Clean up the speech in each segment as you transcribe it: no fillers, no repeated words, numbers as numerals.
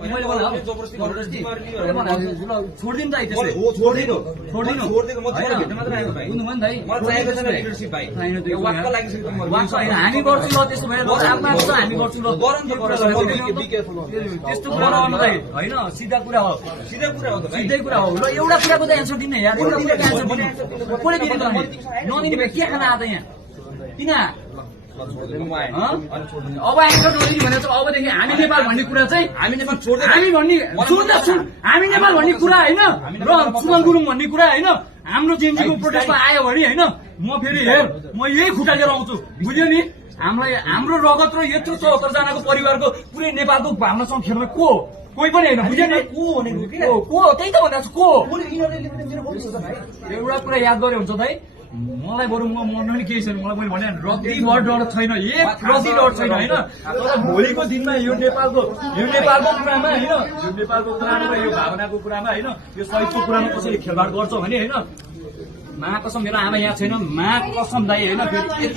मैले बोला छोडिदिनु त छोडिदिनु हामी गर्छु ल त्यसो भए हामी गर्छु ल त्यस्तो कुरा नगर्नुलाई होइन सिधा कुरा हो सिधै कुरा हो ल एउटा कुराको त एन्सर दिने यार एउटा कुराको एन्सर दिने कसले दिने त नदिने भए के खाना आएको यहाँ किन अब एन्सर नदिने भने चाहिँ अबदेखि हामी नेपाल भन्ने कुरा चाहिँ हामी नेपाल हामी नेपाल भन्ने कुरा होइन र सुमन गुरुङ भन्ने कुरा होइन हाम्रो जेएनजीको प्रोटेस्टमा आयो भने होइन म फेरि हेर म यही खुट्टा लिएर आउँछु बुझ्यो नि हामीलाई हाम्रो रगत र यत्रो 74 जनाको परिवारको पुरै नेपालको भावनासँग खेल्न को कोही पनि होइन बुझ्यो नि को त्यही त भनेको छु को एउटा कुरा याद गरे हुन्छ दाइ मलाई बरु म मर्नु पनि केही छैन मलाई मैले भने रक्ती भर डर छैन एक रक्ती डर छैन होइन तर भोलिको दिनमा यो नेपालको कुरामा होइन यो नेपालको कुरामा र यो भावनाको कुरामा होइन यो शहीदको कुरामा कसैले खेलबाड गर्छ भने होइन महाकसम मेरो आमा यहाँ छैन महाकसम दाइ होइन फेरि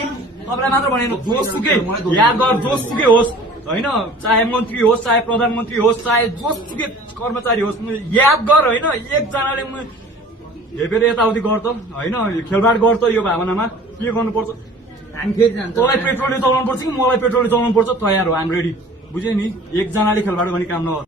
तपाईँलाई मात्र भनेन जोसुकै याद गर जोसुकै होस् होइन चाहे मन्त्री होस् चाहे प्रधानमन्त्री होस् चाहे जोसुकै कर्मचारी होस् याद गर होइन एकजनाले हेपेर यताउति गर्छ होइन खेलबाड गर्छ यो भावनामा के गर्नुपर्छ हामी फेरि जान्छ तँलाई पेट्रोलले चलाउनु पर्छ कि मलाई पेट्रोलले चलाउनु पर्छ तयार हो आम रेडी बुझ्यो नि एकजनाले खेलबाड गर्ने काम नगर